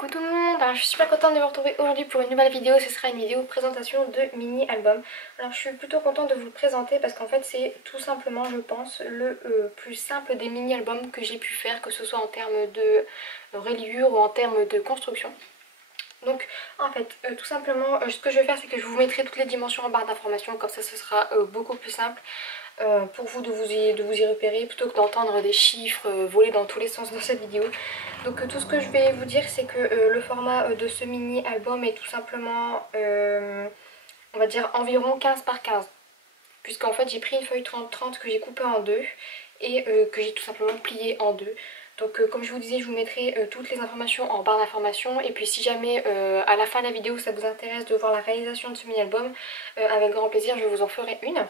Coucou tout le monde, alors je suis super contente de vous retrouver aujourd'hui pour une nouvelle vidéo. Ce sera une vidéo présentation de mini-album. Alors je suis plutôt contente de vous le présenter parce qu'en fait c'est tout simplement, je pense, le plus simple des mini-albums que j'ai pu faire, que ce soit en termes de reliure ou en termes de construction. Donc en fait tout simplement ce que je vais faire, c'est que je vous mettrai toutes les dimensions en barre d'informations, comme ça ce sera beaucoup plus simple pour vous de vous y repérer plutôt que d'entendre des chiffres voler dans tous les sens dans cette vidéo. Donc tout ce que je vais vous dire, c'est que le format de ce mini album est tout simplement on va dire environ 15 par 15, puisqu'en fait j'ai pris une feuille 30-30 que j'ai coupée en deux et que j'ai tout simplement pliée en deux. Donc comme je vous disais, je vous mettrai toutes les informations en barre d'informations, et puis si jamais à la fin de la vidéo ça vous intéresse de voir la réalisation de ce mini album, avec grand plaisir je vous en ferai une.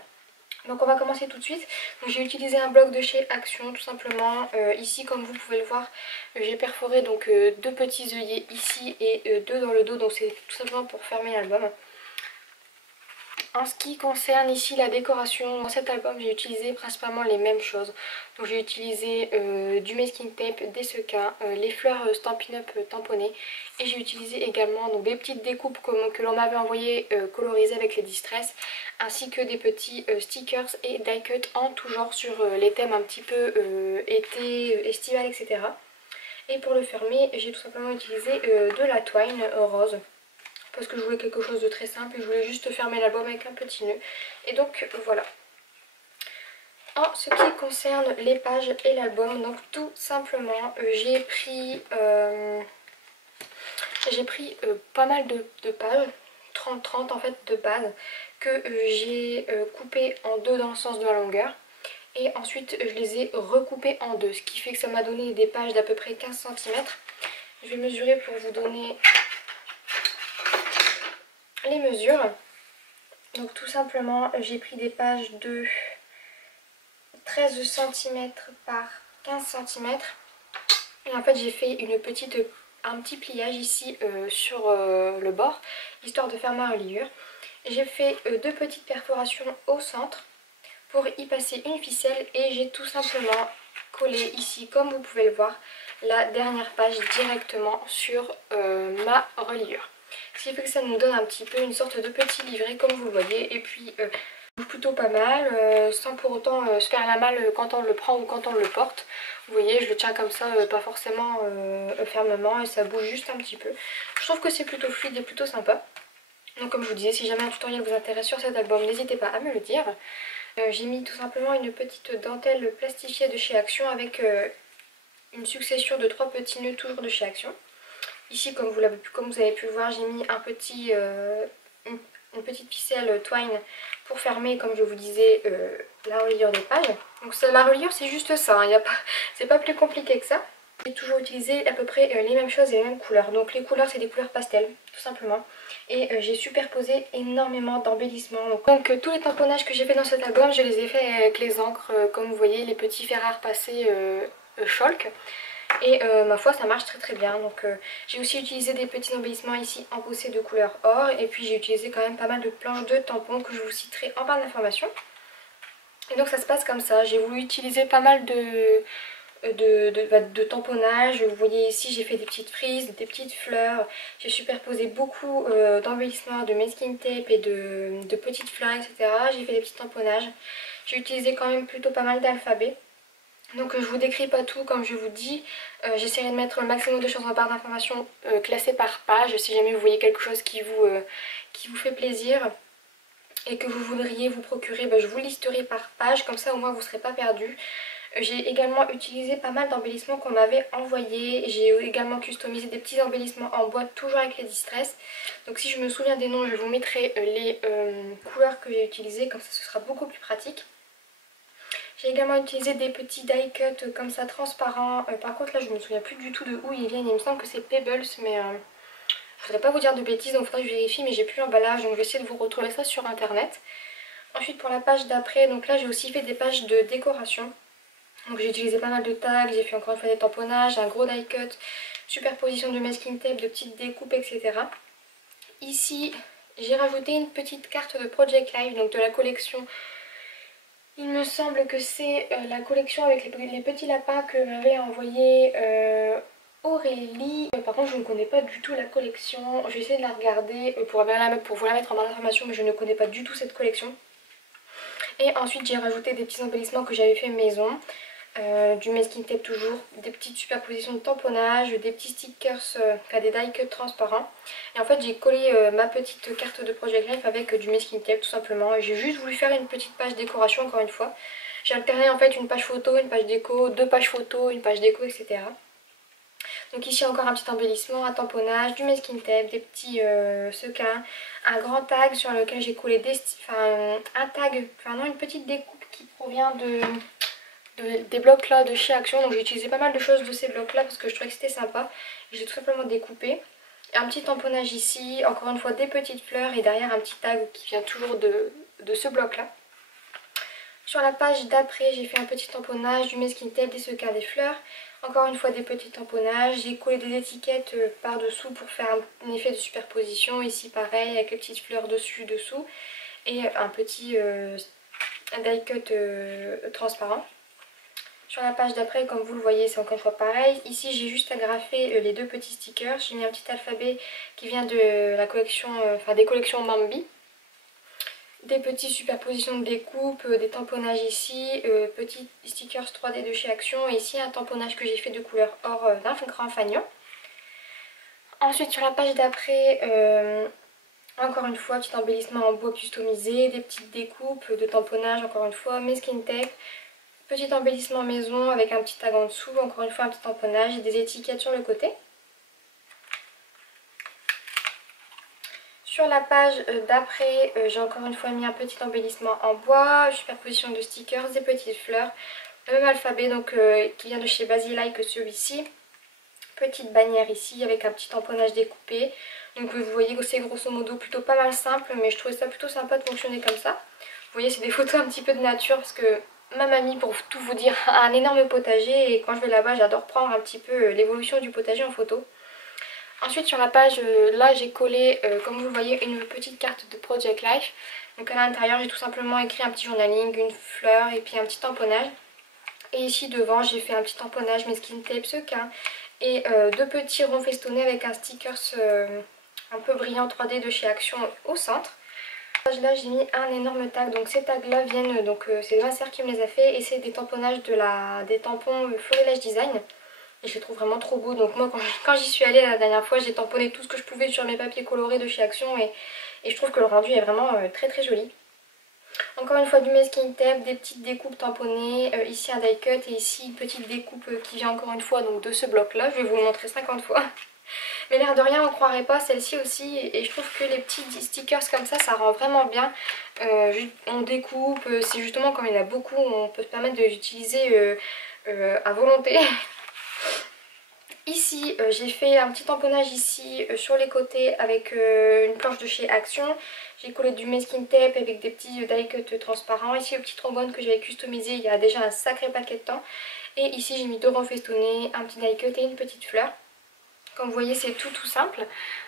Donc on va commencer tout de suite. J'ai utilisé un bloc de chez Action tout simplement. Ici, comme vous pouvez le voir, j'ai perforé donc deux petits œillets ici et deux dans le dos, donc c'est tout simplement pour fermer l'album. En ce qui concerne ici la décoration, dans cet album j'ai utilisé principalement les mêmes choses. Donc j'ai utilisé du masking tape, des sequins, les fleurs Stampin' Up tamponnées, et j'ai utilisé également donc, des petites découpes que l'on m'avait envoyées colorisées avec les Distress, ainsi que des petits stickers et die cut en tout genre sur les thèmes un petit peu été, estival, etc. Et pour le fermer, j'ai tout simplement utilisé de la twine rose, parce que je voulais quelque chose de très simple et je voulais juste fermer l'album avec un petit nœud. Et donc voilà. En ce qui concerne les pages et l'album, donc tout simplement j'ai pris pas mal de pages, 30-30 en fait de base, que j'ai coupé en deux dans le sens de la longueur. Et ensuite je les ai recoupées en deux, ce qui fait que ça m'a donné des pages d'à peu près 15 cm. Je vais mesurer pour vous donner les mesures. Donc tout simplement j'ai pris des pages de 13 cm par 15 cm, et en fait j'ai fait un petit pliage ici sur le bord, histoire de faire ma reliure. J'ai fait deux petites perforations au centre pour y passer une ficelle, et j'ai tout simplement collé ici, comme vous pouvez le voir, la dernière page directement sur ma reliure. Ce qui fait que ça nous donne un petit peu une sorte de petit livret comme vous le voyez, et puis plutôt pas mal, sans pour autant se faire la malle quand on le prend ou quand on le porte. Vous voyez, je le tiens comme ça, pas forcément fermement, et ça bouge juste un petit peu. Je trouve que c'est plutôt fluide et plutôt sympa. Donc comme je vous disais, si jamais un tutoriel vous intéresse sur cet album, n'hésitez pas à me le dire. J'ai mis tout simplement une petite dentelle plastifiée de chez Action avec une succession de 3 petits nœuds toujours de chez Action. Ici, comme vous avez pu le voir, j'ai mis une petite ficelle twine pour fermer, comme je vous disais, la reliure des pages. Donc la reliure, c'est juste ça, hein, c'est pas plus compliqué que ça. J'ai toujours utilisé à peu près les mêmes choses et les mêmes couleurs. Donc les couleurs, c'est des couleurs pastel, tout simplement. Et j'ai superposé énormément d'embellissements. Donc tous les tamponnages que j'ai fait dans cet album, je les ai fait avec les encres, comme vous voyez, les petits fer à repasser Chalk. Et ma foi, ça marche très très bien. Donc j'ai aussi utilisé des petits embellissements ici embossés de couleur or. Et puis j'ai utilisé quand même pas mal de planches de tampons que je vous citerai en barre d'informations. Et donc ça se passe comme ça. J'ai voulu utiliser pas mal de tamponnage. Vous voyez ici, j'ai fait des petites frises, des petites fleurs. J'ai superposé beaucoup d'embellissements, de masking tape et de petites fleurs, etc. J'ai fait des petits tamponnages. J'ai utilisé quand même plutôt pas mal d'alphabets. Donc je vous décris pas tout comme je vous dis, j'essaierai de mettre le maximum de choses en barre d'informations classées par page. Si jamais vous voyez quelque chose qui vous fait plaisir et que vous voudriez vous procurer, je vous listerai par page, comme ça au moins vous ne serez pas perdu. J'ai également utilisé pas mal d'embellissements qu'on m'avait envoyés. J'ai également customisé des petits embellissements en boîte, toujours avec les Distress. Donc si je me souviens des noms, je vous mettrai les couleurs que j'ai utilisées, comme ça ce sera beaucoup plus pratique. J'ai également utilisé des petits die cut comme ça transparents. Par contre là je me souviens plus du tout de où ils viennent. Il me semble que c'est Pebbles, mais je voudrais pas vous dire de bêtises, donc il faudrait que je vérifie, mais j'ai plus l'emballage, donc je vais essayer de vous retrouver ça sur internet. Ensuite pour la page d'après, donc là j'ai aussi fait des pages de décoration. Donc j'ai utilisé pas mal de tags, j'ai fait encore une fois des tamponnages, un gros die cut, superposition de masking tape, de petites découpes, etc. Ici j'ai rajouté une petite carte de Project Live, donc de la collection. Il me semble que c'est la collection avec les petits lapins que m'avait envoyé Aurélie. Par contre je ne connais pas du tout la collection, je vais essayer de la regarder pour vous la mettre en barre d'information, mais je ne connais pas du tout cette collection. Et ensuite j'ai rajouté des petits embellissements que j'avais fait maison. Du masking tape toujours, des petites superpositions de tamponnage, des petits stickers, des die cuts transparents. Et en fait j'ai collé ma petite carte de Project Life avec du masking tape tout simplement. Et j'ai juste voulu faire une petite page décoration encore une fois. J'ai alterné en fait une page photo, une page déco, deux pages photo, une page déco, etc. Donc ici encore un petit embellissement, un tamponnage, du masking tape, des petits sequins, un grand tag sur lequel j'ai collé une petite découpe qui provient des blocs là de chez Action. Donc j'ai utilisé pas mal de choses de ces blocs là parce que je trouvais que c'était sympa. J'ai tout simplement découpé. Un petit tamponnage ici, encore une fois des petites fleurs et derrière un petit tag qui vient toujours de ce bloc là. Sur la page d'après j'ai fait un petit tamponnage, du masking tape, des sequins, des fleurs. Encore une fois des petits tamponnages, j'ai collé des étiquettes par dessous pour faire un effet de superposition. Ici pareil avec les petites fleurs dessus, dessous. Et un petit die cut transparent. Sur la page d'après, comme vous le voyez, c'est encore une fois pareil. Ici, j'ai juste agrafé les deux petits stickers. J'ai mis un petit alphabet qui vient de la collection, des collections Bambi. Des petites superpositions de découpe, des tamponnages ici, petits stickers 3D de chez Action. Et ici, un tamponnage que j'ai fait de couleur or d'un grand fanion. Ensuite, sur la page d'après, encore une fois, petit embellissement en bois customisé, des petites découpes de tamponnage, encore une fois, masking tape. Petit embellissement maison avec un petit tag en dessous, encore une fois un petit tamponnage et des étiquettes sur le côté. Sur la page d'après, j'ai encore une fois mis un petit embellissement en bois, superposition de stickers, des petites fleurs, le même alphabet donc qui vient de chez Basilike que celui-ci. Petite bannière ici avec un petit tamponnage découpé. Donc vous voyez que c'est grosso modo plutôt pas mal simple, mais je trouvais ça plutôt sympa de fonctionner comme ça. Vous voyez, c'est des photos un petit peu de nature parce que ma mamie, pour tout vous dire, a un énorme potager et quand je vais là-bas, j'adore prendre un petit peu l'évolution du potager en photo. Ensuite sur la page, là j'ai collé, comme vous le voyez, une petite carte de Project Life. Donc à l'intérieur j'ai tout simplement écrit un petit journaling, une fleur et puis un petit tamponnage. Et ici devant j'ai fait un petit tamponnage, masking tape, sequin et deux petits ronds festonnés avec un stickers un peu brillant 3D de chez Action au centre. Là j'ai mis un énorme tag, donc ces tags là viennent, donc c'est Vincent qui me les a fait et c'est des tamponnages des tampons Florilège Design. Et je les trouve vraiment trop beaux, donc moi quand j'y suis allée la dernière fois j'ai tamponné tout ce que je pouvais sur mes papiers colorés de chez Action et je trouve que le rendu est vraiment très très joli. Encore une fois du masking tape, des petites découpes tamponnées, ici un die cut et ici une petite découpe qui vient encore une fois donc de ce bloc là, je vais vous le montrer 50 fois. Mais l'air de rien on croirait pas, celle-ci aussi, et je trouve que les petits stickers comme ça rend vraiment bien. On découpe, c'est justement comme il y en a beaucoup, on peut se permettre de les utiliser à volonté. Ici j'ai fait un petit tamponnage ici sur les côtés avec une planche de chez Action. J'ai collé du masking tape avec des petits die cut transparents. Ici le petit trombone que j'avais customisé il y a déjà un sacré paquet de temps. Et ici j'ai mis deux rangs festonnés, un petit die cut et une petite fleur. Comme vous voyez c'est tout simple.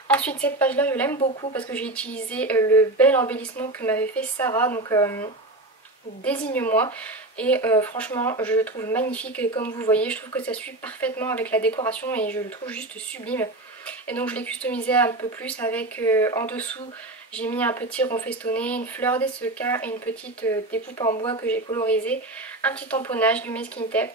Ensuite cette page là je l'aime beaucoup parce que j'ai utilisé le bel embellissement que m'avait fait Sarah. Donc désigne-moi. Et franchement je le trouve magnifique et comme vous voyez je trouve que ça suit parfaitement avec la décoration et je le trouve juste sublime. Et donc je l'ai customisé un peu plus avec en dessous j'ai mis un petit rond festonné, une fleur, des sequins et une petite découpe en bois que j'ai colorisé, un petit tamponnage, du masking tape.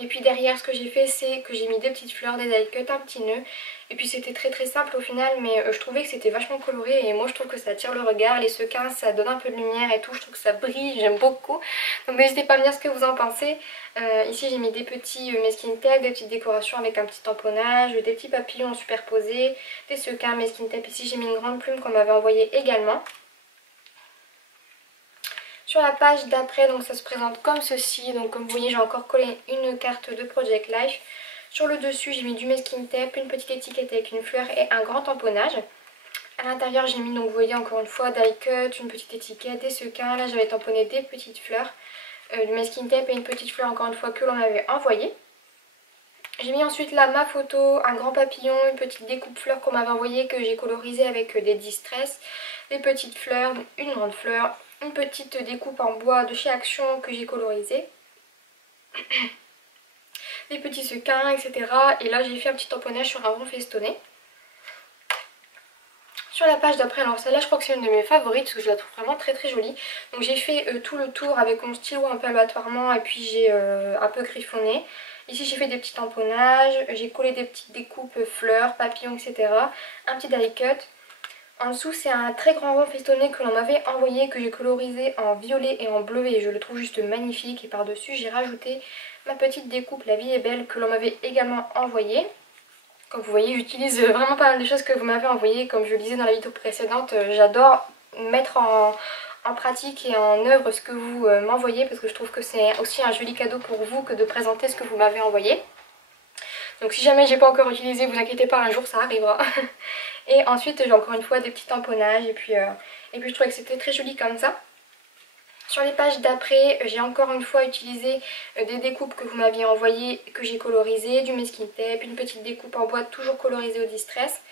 Et puis derrière ce que j'ai fait c'est que j'ai mis des petites fleurs, des die cut, un petit nœud. Et puis c'était très simple au final mais je trouvais que c'était vachement coloré et moi je trouve que ça attire le regard. Les sequins ça donne un peu de lumière et tout, je trouve que ça brille, j'aime beaucoup. Donc n'hésitez pas à me dire ce que vous en pensez. Ici j'ai mis des petits masking tape, des petites décorations avec un petit tamponnage, des petits papillons superposés, des sequins, masking tape. Ici j'ai mis une grande plume qu'on m'avait envoyée également. Sur la page d'après, donc ça se présente comme ceci. Donc comme vous voyez, j'ai encore collé une carte de Project Life. Sur le dessus, j'ai mis du masking tape, une petite étiquette avec une fleur et un grand tamponnage. À l'intérieur, j'ai mis, donc vous voyez encore une fois, die cut, une petite étiquette, des sequins. Là, j'avais tamponné des petites fleurs, du masking tape et une petite fleur encore une fois que l'on m'avait envoyée. J'ai mis ensuite là ma photo, un grand papillon, une petite découpe fleurs qu'on m'avait envoyée que j'ai colorisée avec des distress, des petites fleurs, une grande fleur, une petite découpe en bois de chez Action que j'ai colorisée, des petits sequins, etc. Et là j'ai fait un petit tamponnage sur un rond festonné. Sur la page d'après, alors celle-là je crois que c'est une de mes favorites parce que je la trouve vraiment très très jolie. Donc j'ai fait tout le tour avec mon stylo un peu aléatoirement et puis j'ai un peu griffonné. Ici j'ai fait des petits tamponnages, j'ai collé des petites découpes fleurs, papillons, etc. Un petit die cut. En dessous c'est un très grand rond festonné que l'on m'avait envoyé, que j'ai colorisé en violet et en bleu et je le trouve juste magnifique. Et par dessus j'ai rajouté ma petite découpe La Vie est Belle que l'on m'avait également envoyée. Comme vous voyez, j'utilise vraiment pas mal de choses que vous m'avez envoyées. Comme je le disais dans la vidéo précédente, j'adore mettre en pratique et en œuvre ce que vous m'envoyez parce que je trouve que c'est aussi un joli cadeau pour vous que de présenter ce que vous m'avez envoyé. Donc si jamais j'ai pas encore utilisé, vous inquiétez pas, un jour ça arrivera. Et ensuite j'ai encore une fois des petits tamponnages et puis je trouvais que c'était très joli comme ça. Sur les pages d'après, j'ai encore une fois utilisé des découpes que vous m'aviez envoyées, que j'ai colorisées, du masking tape, une petite découpe en bois toujours colorisée au distress,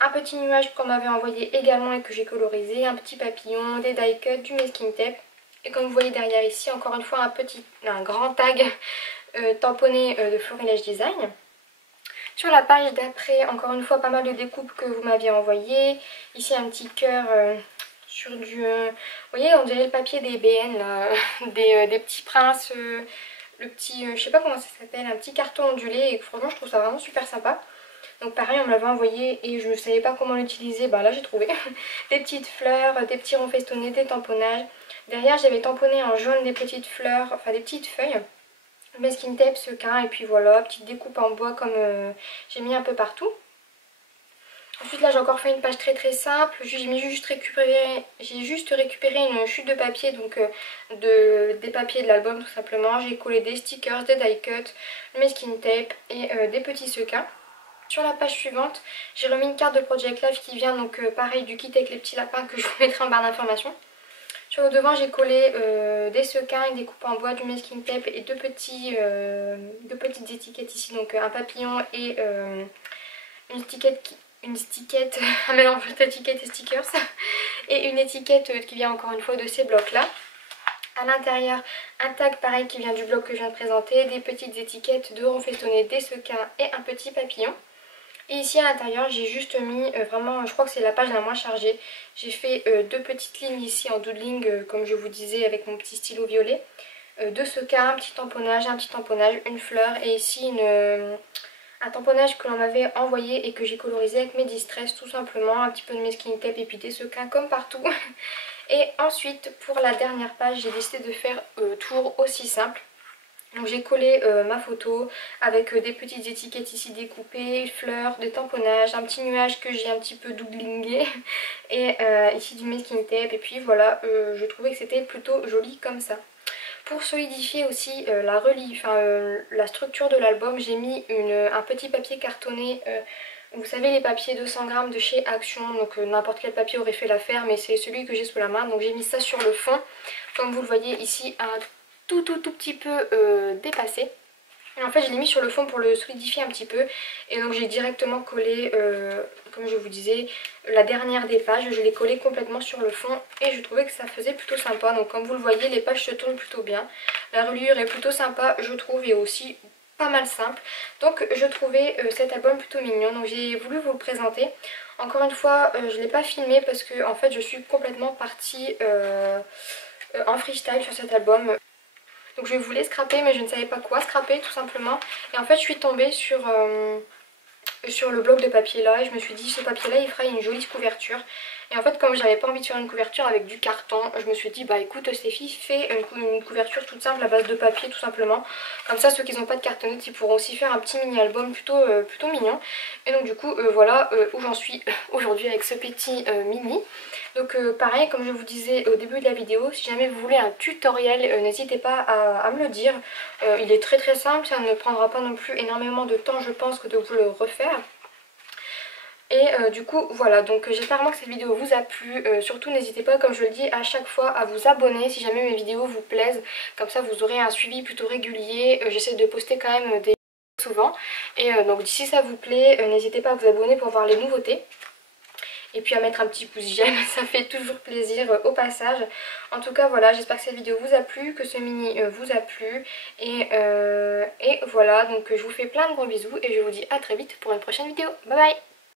un petit nuage qu'on m'avait envoyé également et que j'ai colorisé, un petit papillon, des die cuts, du masking tape. Et comme vous voyez derrière ici, encore une fois un grand tag tamponné de Florilège Design. Sur la page d'après, encore une fois pas mal de découpes que vous m'aviez envoyées. Ici un petit cœur sur du... vous voyez, on dirait le papier des BN là, des petits princes, le petit, je sais pas comment ça s'appelle, un petit carton ondulé et franchement je trouve ça vraiment super sympa. Donc pareil, on me l'avait envoyé et je ne savais pas comment l'utiliser, bah là j'ai trouvé. Des petites fleurs, des petits ronds festonnés, des tamponnages. Derrière j'avais tamponné en jaune des petites fleurs, enfin des petites feuilles. Masking tape, sequin et puis voilà, petite découpe en bois comme j'ai mis un peu partout. Ensuite là j'ai encore fait une page très très simple, j'ai juste récupéré une chute de papier, donc des papiers de l'album tout simplement. J'ai collé des stickers, des die cuts, le masking tape et des petits sequins. Sur la page suivante, j'ai remis une carte de Project Life qui vient donc pareil du kit avec les petits lapins que je vous mettrai en barre d'informations. Sur le devant j'ai collé des sequins et des coupes en bois, du masking tape et deux petites étiquettes ici, donc un papillon et une stickette, un mélange d'étiquettes et stickers, et une étiquette qui vient encore une fois de ces blocs là. À l'intérieur, un tag pareil qui vient du bloc que je viens de présenter, des petites étiquettes de ronds festonnés, des sequins et un petit papillon. Et ici à l'intérieur j'ai juste mis vraiment, je crois que c'est la page la moins chargée, j'ai fait deux petites lignes ici en doodling comme je vous disais avec mon petit stylo violet, deux sequins, un petit tamponnage, une fleur et ici un tamponnage que l'on m'avait envoyé et que j'ai colorisé avec mes distress tout simplement, un petit peu de masking tape et puis des sequins comme partout. Et ensuite pour la dernière page j'ai décidé de faire toujours aussi simple. Donc j'ai collé ma photo avec des petites étiquettes ici découpées, fleurs, des tamponnages, un petit nuage que j'ai un petit peu doublingé et ici du masking tape et puis voilà, je trouvais que c'était plutôt joli comme ça. Pour solidifier aussi la structure de l'album, j'ai mis un petit papier cartonné, vous savez les papiers 200 grammes de chez Action, donc n'importe quel papier aurait fait l'affaire mais c'est celui que j'ai sous la main, donc j'ai mis ça sur le fond, comme vous le voyez ici un tout petit peu dépassé. Et en fait je l'ai mis sur le fond pour le solidifier un petit peu et donc j'ai directement collé, comme je vous disais, la dernière des pages, je l'ai collé complètement sur le fond et je trouvais que ça faisait plutôt sympa. Donc comme vous le voyez les pages se tournent plutôt bien, la reliure est plutôt sympa je trouve et aussi pas mal simple. Donc je trouvais cet album plutôt mignon, donc j'ai voulu vous le présenter. Encore une fois je ne l'ai pas filmé parce que en fait je suis complètement partie en freestyle sur cet album. Donc je voulais scraper mais je ne savais pas quoi scraper tout simplement. Et en fait je suis tombée sur le bloc de papier là et je me suis dit ce papier là il fera une jolie couverture. Et en fait comme j'avais pas envie de faire une couverture avec du carton, je me suis dit bah écoute Stéphie, fais une couverture toute simple à base de papier tout simplement. Comme ça ceux qui n'ont pas de cartonnette ils pourront aussi faire un petit mini album plutôt mignon. Et donc du coup voilà où j'en suis aujourd'hui avec ce petit mini. Donc pareil comme je vous disais au début de la vidéo, si jamais vous voulez un tutoriel n'hésitez pas à me le dire. Il est très simple, ça ne prendra pas non plus énormément de temps je pense que de vous le refaire. Et du coup voilà, donc j'espère vraiment que cette vidéo vous a plu, surtout n'hésitez pas comme je le dis à chaque fois à vous abonner si jamais mes vidéos vous plaisent, comme ça vous aurez un suivi plutôt régulier, j'essaie de poster quand même des vidéos souvent, et donc si ça vous plaît n'hésitez pas à vous abonner pour voir les nouveautés. et puis à mettre un petit pouce j'aime, ça fait toujours plaisir au passage. En tout cas voilà, j'espère que cette vidéo vous a plu, que ce mini vous a plu, et voilà, donc je vous fais plein de gros bisous et je vous dis à très vite pour une prochaine vidéo. Bye bye.